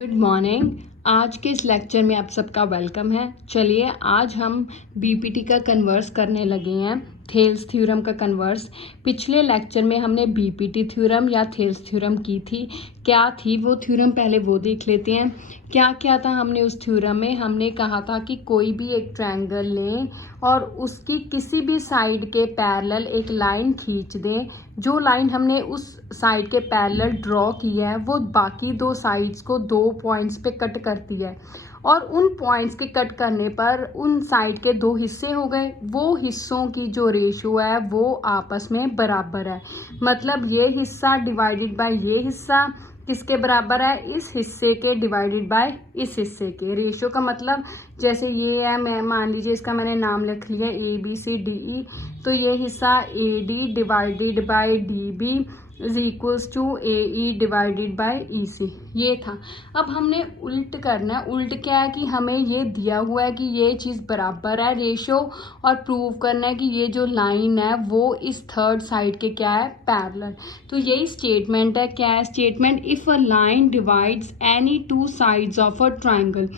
Good morning. आज के इस लेक्चर में आप सबका वेलकम है। चलिए आज हम बीपीटी का कन्वर्स करने लगे हैं, थेल्स थ्योरम का कन्वर्स। पिछले लेक्चर में हमने बीपीटी थ्योरम या थेल्स थ्योरम की थी। क्या थी वो थ्योरम, पहले वो देख लेते हैं। क्या क्या था हमने उस थ्योरम में। हमने कहा था कि कोई भी एक ट्रायंगल लें और उसकी किसी भी साइड के पैरेलल एक लाइन खींच दें। जो लाइन हमने उस साइड के पैरेलल ड्रॉ की है वो बाकी दो साइड्स को दो पॉइंट्स पे कट करती है और उन पॉइंट्स के कट करने पर उन साइड के दो हिस्से हो गए। वो हिस्सों की जो रेशियो है वो आपस में बराबर है। मतलब ये हिस्सा डिवाइडेड बाय ये हिस्सा किसके बराबर है? इस हिस्से के डिवाइडेड बाय इस हिस्से के। रेशियो का मतलब जैसे ये है, मैं मान लीजिए इसका मैंने नाम लिख लिया ABCDE, तो ये हिस्सा AD divided by DB is equals to AE divided by EC। ये था। अब हमने उल्ट करना है। उल्ट क्या है कि हमें ये दिया हुआ है कि ये चीज़ बराबर है रेशियो, और प्रूव करना है कि ये जो लाइन है वो इस थर्ड साइड के क्या है? पैरेलल। तो यही स्टेटमेंट है। क्या है statement? If a line divides any two sides of a triangle.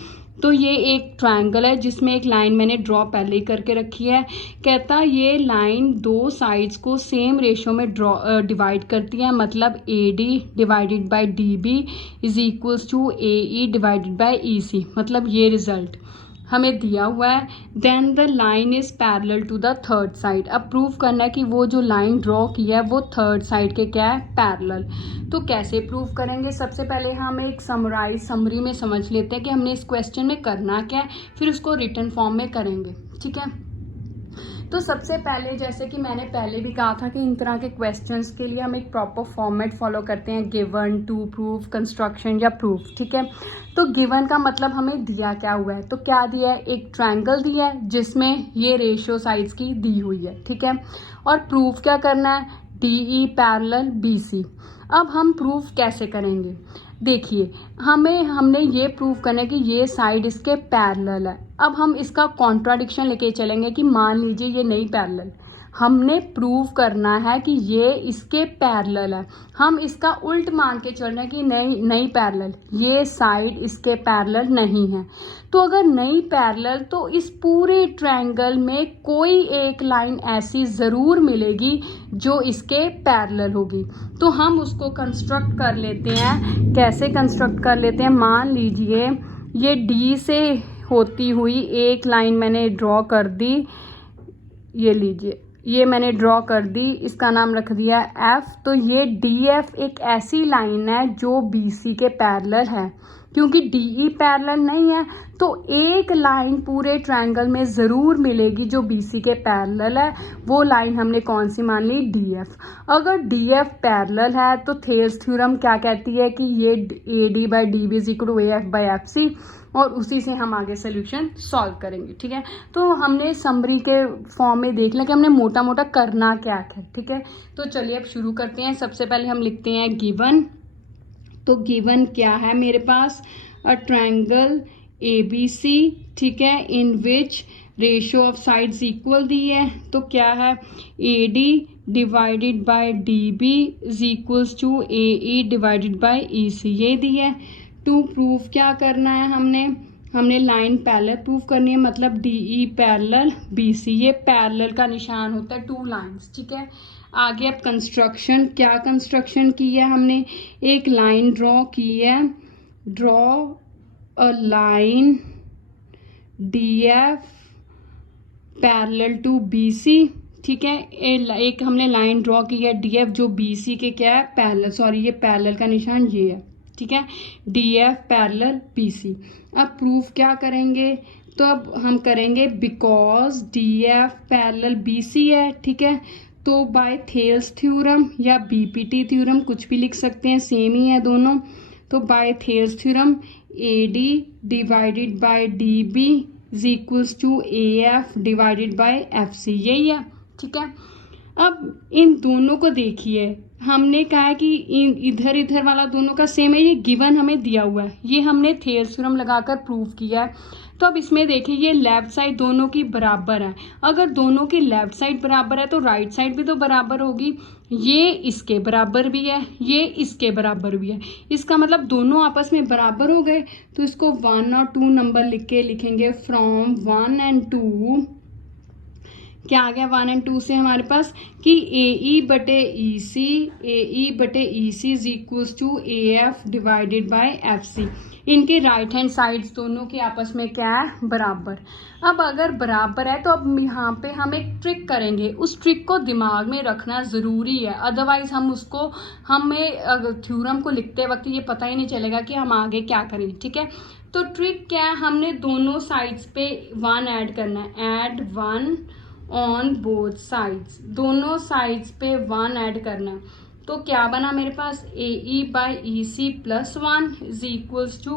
तो ये एक ट्रायंगल है जिसमें एक लाइन मैंने ड्रॉ पहले ही करके रखी है। कहता ये लाइन दो साइड्स को सेम रेशियो में डिवाइड करती है। मतलब AD divided by DB is equals to AE divided by EC। मतलब ये रिजल्ट हमें दिया हुआ है। Then the line is parallel to the third side. अब प्रूव करना है कि वो जो लाइन ड्रॉ की है वो थर्ड साइड के क्या है? पैरेलल। तो कैसे प्रूव करेंगे? सबसे पहले हम एक समरी में समझ लेते हैं कि हमने इस क्वेश्चन में करना क्या है, फिर उसको रिटन फॉर्म में करेंगे। ठीक है। तो सबसे पहले जैसे कि मैंने पहले भी कहा था कि इन तरह के क्वेश्चंस के लिए हम एक प्रॉपर फॉर्मेट फॉलो करते हैं, गिवन, टू प्रूफ, कंस्ट्रक्शन या प्रूफ। ठीक है। तो गिवन का मतलब हमें दिया क्या हुआ है। तो क्या दिया है? एक ट्रायंगल दिया है जिसमें ये रेशियो साइड्स की दी हुई है। ठीक है। और प्रूफ क्या करना है? DE parallel BC। अब हम प्रूफ कैसे करेंगे? देखिए, हमने ये प्रूव करना है कि ये साइड इसके पैरेलल है। अब हम इसका कॉन्ट्राडिक्शन लेके चलेंगे कि मान लीजिए ये नहीं पैरेलल। हमने प्रूव करना है कि ये इसके पैरेलल है। हम इसका उल्ट मान के चल रहे हैं कि नहीं पैरेलल, ये साइड इसके पैरेलल नहीं है। तो अगर नहीं पैरेलल तो इस पूरे ट्रायंगल में कोई एक लाइन ऐसी ज़रूर मिलेगी जो इसके पैरेलल होगी। तो हम उसको कंस्ट्रक्ट कर लेते हैं। कैसे कंस्ट्रक्ट कर लेते हैं? मान लीजिए ये D से होती हुई एक लाइन मैंने ड्रॉ कर दी। ये लीजिए, ये मैंने ड्रॉ कर दी, इसका नाम रख दिया F। तो ये DF एक ऐसी लाइन है जो BC के पैरेलल है। क्योंकि DE पैरेलल नहीं है तो एक लाइन पूरे ट्रायंगल में ज़रूर मिलेगी जो BC के पैरेलल है। वो लाइन हमने कौन सी मान ली? DF। अगर DF पैरेलल है तो थेल्स थ्योरम क्या कहती है कि ये AD by DB is equal to AF by FC, और उसी से हम आगे सोल्यूशन सॉल्व करेंगे। ठीक है। तो हमने समरी के फॉर्म में देख लिया कि हमने मोटा मोटा करना क्या है। ठीक है। तो चलिए अब शुरू करते हैं। सबसे पहले हम लिखते हैं गिवन। तो गिवन क्या है मेरे पास? A triangle ABC। ठीक है। In which ratio of sides equal दी है। तो क्या है? AD divided by DB is equals to AE divided by EC। ये दी है। टू प्रूफ क्या करना है? हमने लाइन पैरेलल प्रूफ करनी है। मतलब DE पैरेलल BC। ये पैरेलल का निशान होता है टू लाइंस। ठीक है। आगे अब कंस्ट्रक्शन। क्या कंस्ट्रक्शन की है हमने? एक लाइन ड्रॉ की है। Draw a line DF parallel to BC। ठीक है। एक हमने लाइन ड्रॉ की है DF जो BC के क्या है? पैरेलल। सॉरी, ये पैरेलल का निशान ये है। ठीक है। DF parallel BC। अब प्रूफ क्या करेंगे? तो अब हम करेंगे बिकॉज DF पैरेलल BC है। ठीक है। तो बाय थेल्स थ्योरम या BPT थ्योरम, कुछ भी लिख सकते हैं, सेम ही है दोनों। तो by Thales theorem AD divided by DB is equals to AF divided by FC। यही है। ठीक है। अब इन दोनों को देखिए, हमने कहा है कि इधर इधर वाला दोनों का सेम है। ये गिवन हमें दिया हुआ है, ये हमने थेल्स थ्योरम लगाकर प्रूव किया है। तो अब इसमें देखिए ये लेफ्ट साइड दोनों की बराबर है। अगर दोनों की लेफ्ट साइड बराबर है तो राइट साइड भी तो बराबर होगी। ये इसके बराबर भी है, ये इसके बराबर भी है। इसका मतलब दोनों आपस में बराबर हो गए। तो इसको 1 और 2 नंबर लिख के लिखेंगे फ्रॉम 1 and 2। क्या आ गया 1 and 2 से हमारे पास कि AE बटे EC, AE बटे EC is equals to AF divided by FC। इनके राइट हैंड साइड्स दोनों के आपस में क्या है, बराबर। अब अगर बराबर है तो अब यहाँ पे हम एक ट्रिक करेंगे, उस ट्रिक को दिमाग में रखना ज़रूरी है, अदरवाइज हमें थ्योरम को लिखते वक्त ये पता ही नहीं चलेगा कि हम आगे क्या करें। ठीक है, तो ट्रिक क्या है, हमने दोनों साइड्स पे 1 ऐड करना है। ऐड 1 ऑन बोथ साइड्स, दोनों साइड्स पे 1 ऐड करना है। तो क्या बना मेरे पास, AE by EC plus 1 is equals to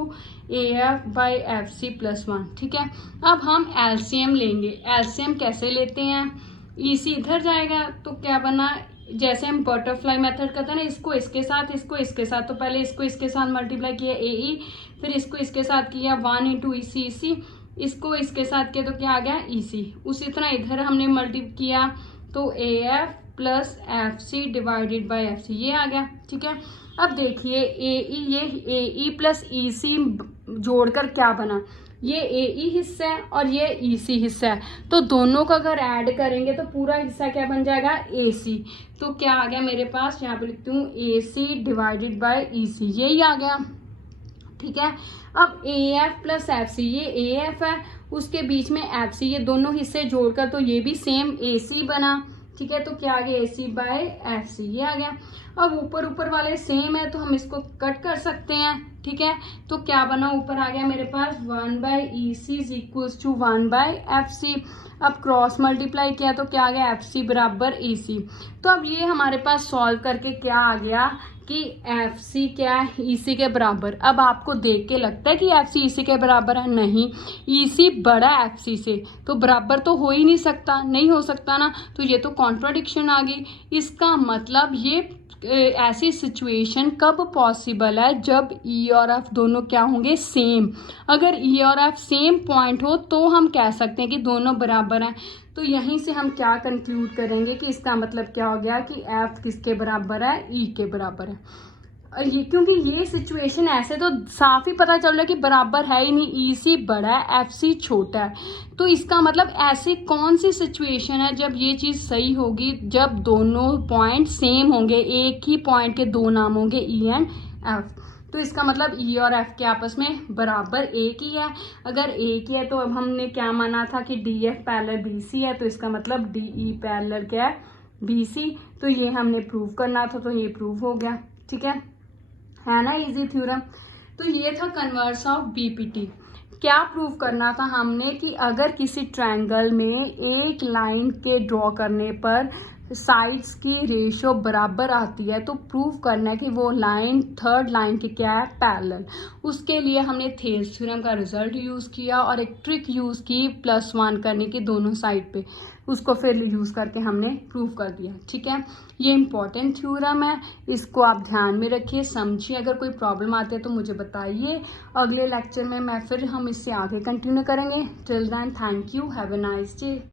AF by FC plus 1। ठीक है, अब हम एलसीएम लेंगे। एलसीएम कैसे लेते हैं, EC इधर जाएगा तो क्या बना, जैसे हम बटरफ्लाई मेथड करते हैं ना, इसको इसके साथ, इसको इसके साथ। तो पहले इसको इसके साथ मल्टीप्लाई किया AE, फिर इसको इसके साथ किया 1 इंटू EC, इसको इसके साथ किया तो क्या आ गया EC। उसी तरह इधर हमने मल्टीप्लाई किया तो AF plus FC divided by FC, ये आ गया। ठीक है, अब देखिए ये AE प्लस EC जोड़कर क्या बना, ये AE हिस्सा है और ये EC हिस्सा है। तो दोनों का अगर ऐड करेंगे तो पूरा हिस्सा क्या बन जाएगा, AC। तो क्या आ गया मेरे पास, यहाँ पे लिखती हूँ AC डिवाइडेड बाय EC, यही आ गया। ठीक है, अब AF प्लस FC, ये AF है, उसके बीच में FC, ये दोनों हिस्से जोड़कर तो ये भी सेम AC बना। ठीक है, तो क्या आ गया AC बाय FC, ये आ गया। अब ऊपर ऊपर वाले सेम है तो हम इसको कट कर सकते हैं। ठीक है, तो क्या बना, ऊपर आ गया मेरे पास 1 by EC is equals to 1 by FC। अब क्रॉस मल्टीप्लाई किया तो क्या आ गया, FC बराबर EC। तो अब ये हमारे पास सॉल्व करके क्या आ गया कि FC क्या है, EC के बराबर। अब आपको देख के लगता है कि FC EC के बराबर है, नहीं, EC बड़ा है FC से, तो बराबर तो हो ही नहीं सकता, नहीं हो सकता ना। तो ये तो कॉन्ट्राडिक्शन आ गई। इसका मतलब ये ऐसी सिचुएशन कब पॉसिबल है, जब E और F दोनों क्या होंगे, सेम। अगर E और F सेम पॉइंट हो तो हम कह सकते हैं कि दोनों बराबर हैं। तो यहीं से हम क्या कंक्लूड करेंगे कि इसका मतलब क्या हो गया कि F किसके बराबर है, E के बराबर है। ये क्योंकि ये सिचुएशन ऐसे तो साफ ही पता चल रहा है कि बराबर है ही नहीं, EC बड़ा है FC छोटा है। तो इसका मतलब ऐसी कौन सी सिचुएशन है जब ये चीज़ सही होगी, जब दोनों पॉइंट सेम होंगे, एक ही पॉइंट के दो नाम होंगे E एंड F। तो इसका मतलब E और F के आपस में बराबर एक ही है। अगर एक ही है तो अब हमने क्या माना था कि DF पैरेलल BC है, तो इसका मतलब DE पैरेलल क्या है, BC। तो ये हमने प्रूव करना था, तो ये प्रूव हो गया। ठीक है ना, इजी थ्योरम। तो ये था कन्वर्स ऑफ BPT। क्या प्रूव करना था हमने कि अगर किसी ट्रायंगल में एक लाइन के ड्रॉ करने पर साइड्स की रेशियो बराबर आती है तो प्रूव करना है कि वो लाइन थर्ड लाइन की क्या है, पैरेलल। उसके लिए हमने थेल्स थ्योरम का रिजल्ट यूज़ किया और एक ट्रिक यूज़ की +1 करने की दोनों साइड पे, उसको फिर यूज़ करके हमने प्रूव कर दिया। ठीक है, ये इंपॉर्टेंट थ्योरम है, इसको आप ध्यान में रखिए, समझिए। अगर कोई प्रॉब्लम आती है तो मुझे बताइए, अगले लेक्चर में हम इससे आगे कंटिन्यू करेंगे। Till then thank you, have a nice day.